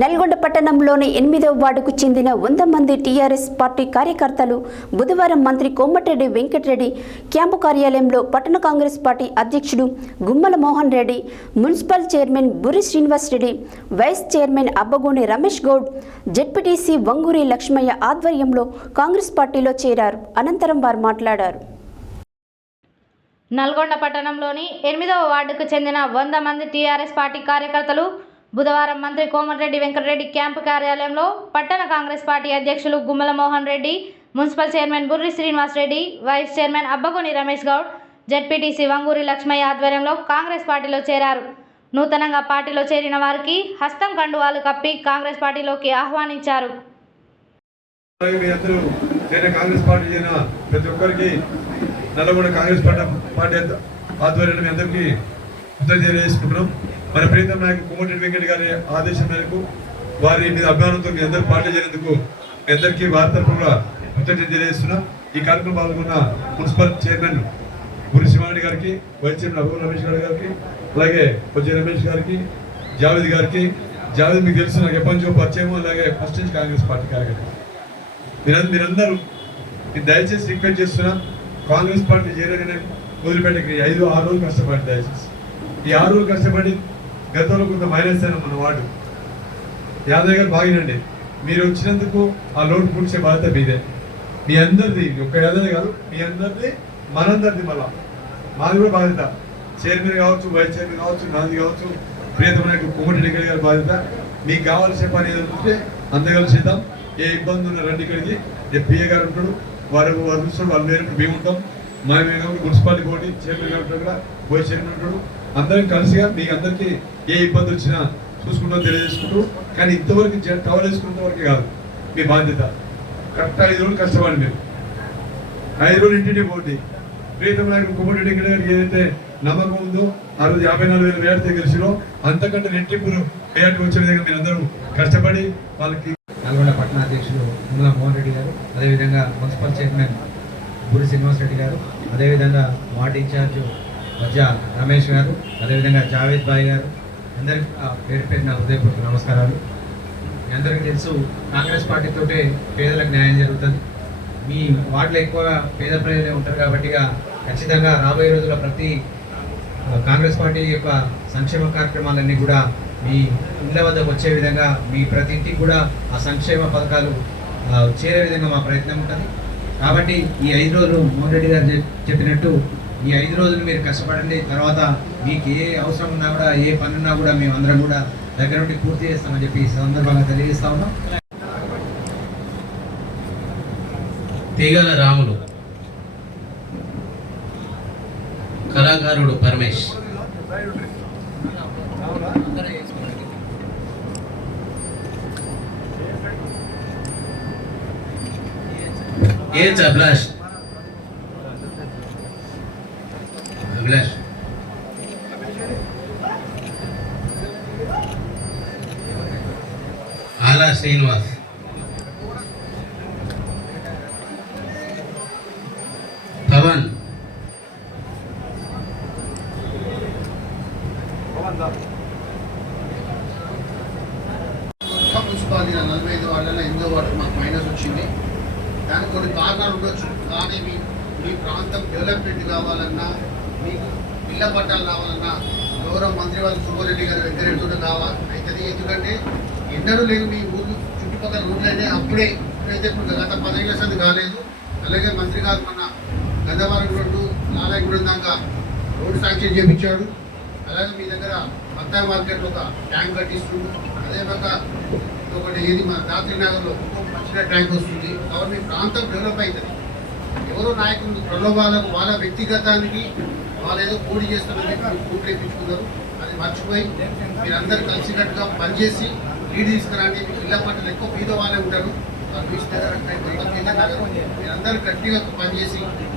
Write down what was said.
నల్గొండ పట్టణంలోని ఎనిమిదవ వార్డుకు చెందిన వంద మంది టీఆర్ఎస్ పార్టీ కార్యకర్తలు బుధవారం మంత్రి కోమటిరెడ్డి వెంకటరెడ్డి క్యాంపు కార్యాలయంలో పట్టణ కాంగ్రెస్ పార్టీ అధ్యక్షుడు Gummala Mohan Reddy municipal chairman Buri Srinivas Reddy vice chairman Abbagoni Ramesh Goud ZPTC Vanguri Lakshmaiah ఆధ్వర్యంలో కాంగ్రెస్ పార్టీలో చేరారు. అనంతరం వారు మాట్లాడారు. నల్గొండ పట్టణంలోని ఎనిమిదవ వార్డుకు చెందిన వంద మంది టీఆర్ఎస్ పార్టీ కార్యకర్తలు బుధవారం మంత్రి కోమటిరెడ్డి వెంకటరెడ్డి క్యాంపు కార్యాలయంలో పట్టణ కాంగ్రెస్ పార్టీ అధ్యక్షులు Gummala Mohan Reddy municipal chairman Burri Srinivas Reddy vice chairman Abbagoni Ramesh Goud ZPTC Vanguri Lakshmaiah ఆధ్వర్యంలో కాంగ్రెస్ పార్టీలో చేరారు. నూతనంగా పార్టీలో చేరిన వారికి హస్తం కండువాలు కప్పి కాంగ్రెస్ పార్టీలోకి ఆహ్వానించారు. కాంగ్రెస్ పార్టీ చేరిన ప్రతి ఒక్కరికి నల్లగొండ కాంగ్రెస్ పార్టీ పార్టీ ఆధ్వర్యంలో మీ అందరికీ కృతజ్ఞత తెలియజేసుకుంటున్నాం మన ప్రీతం నాయకు కోమటిరెడ్డి వెంకట గారి ఆదేశం మేరకు వారి మీద అభిమానంతో మీ అందరూ పార్టీ చేరేందుకు మీ అందరికీ వారి కూడా కృతజ్ఞత తెలియజేస్తున్నాం. ఈ కార్యక్రమం పాల్గొన్న మున్సిపల్ చైర్మన్ గురి శివారెడ్డి గారికి వైస్ చైర్మన్ అబ్బు రమేష్ గారి గారికి అలాగే కొద్ది రమేష్ గారికి జావేద్ గారికి జావేద్ మీకు తెలుసు నాకు ఎప్పటి నుంచో పరిచయం అలాగే ఫస్ట్ నుంచి కాంగ్రెస్ పార్టీ కార్యకర్త. మీరందరూ మీరందరూ నేను దయచేసి రిక్వెస్ట్ చేస్తున్నా కాంగ్రెస్ పార్టీ చేరగానే వదిలిపెట్టకి ఐదు ఆరు రోజులు కష్టపడి దయచేసి. ఈ ఆరు రోజులు కష్టపడి గతంలో కొంత మైనస్ అయినా మన వార్డు. యాదవ్ గారు బాగినండి మీరు వచ్చినందుకు ఆ లోటు పూడ్చే బాధ్యత మీదే. మీ అందరిది ఒక్క యాదవ్ కాదు మీ అందరిది మనందరిది మళ్ళా. మాది కూడా బాధ్యత. చైర్మన్ కావచ్చు వైస్ చైర్మన్ కావచ్చు నాది కావచ్చు ప్రియతమ నాయకుడు కోమటి రెడ్డి గారి బాధ్యత. మీకు కావాల్సిన పని ఏదంటే ఉంటే చేద్దాం. ఏ ఇబ్బంది ఉన్న రండి ఇక్కడికి. ఏ పిఏ గారు ఉంటాడు వారు వారు చూస్తాడు వాళ్ళు వేరే మేము ఉంటాం. మా మేము మున్సిపాలిటీ బోర్డు చైర్మన్ గారు కూడా వైస్ చైర్మన్ ఉంటాడు. అందరం కలిసిగా మీ అందరికీ ఏ ఇబ్బంది వచ్చినా చూసుకుంటాం తెలియజేసుకుంటూ కానీ ఇంతవరకు జ- టవల్ వేసుకున్నంత వరకే కాదు మీ బాధ్యత. కరెక్ట్ ఐదు రోజులు కష్టపడి మీరు. ఐదు రోజులు ఇంటింటి పోటీ ప్రీతం నాయకుడు కుమ్మరెడ్డి వెంకట గారికి ఏదైతే నమ్మకం ఉందో ఆ రోజు యాభై నాలుగు వేల వేడితే గెలిచిరో అంతకంటే రెట్టింపులు వేయటం వచ్చే విధంగా మీరు అందరూ కష్టపడి వాళ్ళకి. నల్గొండ పట్టణ అధ్యక్షులు ముల్ల మోహన్ రెడ్డి గారు అదేవిధంగా మున్సిపల్ చైర్మన్ పూరి శ్రీనివాస్ రెడ్డి గారు అదేవిధంగా వార్డ్ ఇన్ఛార్జ్ మధ్య రమేష్ గారు అదేవిధంగా జావేద్ బాయ్ గారు అందరికి ఆ, పేరు పేరున హృదయపూర్వక నమస్కారాలు. అందరికీ తెలుసు కాంగ్రెస్ పార్టీతోటే పేదలకు న్యాయం జరుగుతుంది. మీ వార్డులో ఎక్కువగా పేద ప్రజలే ఉంటారు కాబట్టి ఖచ్చితంగా రాబోయే రోజుల్లో ప్రతి కాంగ్రెస్ పార్టీ యొక్క సంక్షేమ కార్యక్రమాలన్నీ కూడా మీ ఇళ్ళ వద్దకు వచ్చే విధంగా మీ ప్రతి ఇంటికి కూడా ఆ సంక్షేమ పథకాలు చేరే విధంగా మా ప్రయత్నం ఉంటుంది. కాబట్టి ఈ ఐదు రోజులు మోహన్ రెడ్డి గారు చెప్పినట్టు ఈ ఐదు రోజులు మీరు కష్టపడండి తర్వాత మీకు ఏ అవసరం ఉన్నా కూడా ఏ పని ఉన్నా కూడా మేము అందరం కూడా దగ్గర నుండి పూర్తి చేస్తామని చెప్పి ఈ సందర్భంగా తెలియజేస్తా ఉన్నాం. తీగల రాములు. కళాకారుడు పరమేష్ ఏజ్ అభిలాష్ అభిలాష్ ఆలా శ్రీనివాస్ పవన్ కొత్త మున్సిపాలిటీ నలభై ఐదు వార్డులలో ఎనిమిదో వార్డు మాకు మైనస్ వచ్చింది దానికి కొన్ని కారణాలు ఉండొచ్చు. కానీ మీ మీ ప్రాంతం డెవలప్మెంట్ కావాలన్నా మీకు ఇళ్ళ పట్టాలు కావాలన్నా గౌరవ మంత్రి వాళ్ళు సుబ్బారెడ్డి గారు వెంకరెడ్డి కావాలి అవుతుంది ఎందుకంటే ఎన్నడూ లేని మీ ఊరు చుట్టుపక్కల ఊర్లైతే అప్పుడే ఇప్పుడైతే ఇప్పుడు గత పదహైదు సంది కాలేదు. అలాగే మంత్రి గారు మన గంధవరం రోడ్డు నారాయణగూడెం దాకా రోడ్డు శాంక్షన్ చేయించాడు అలాగే మీ దగ్గర బత్తాయి మార్కెట్లో ఒక ట్యాంక్ కట్టిస్తుంది అదే పక్క ఒకటి ఏది మన రాత్రి నగర్లో ఇంకొక ట్యాంక్ వస్తుంది. కాబట్టి మీ ప్రాంతం డెవలప్ అవుతుంది ఎవరో నాయకులు ప్రలోభాలకు వాళ్ళ వ్యక్తిగతానికి వాళ్ళు ఏదో పోటీ చేస్తారని కూట్లు ఇప్పించుకున్నారు అది మర్చిపోయి మీరందరూ కలిసికట్టుగా పనిచేసి లీడ్ తీసుకురండి మీకు ఇళ్ళ పట్ల ఎక్కువ మీద వాళ్ళే ఉంటారు మీరందరూ గట్టిగా పనిచేసి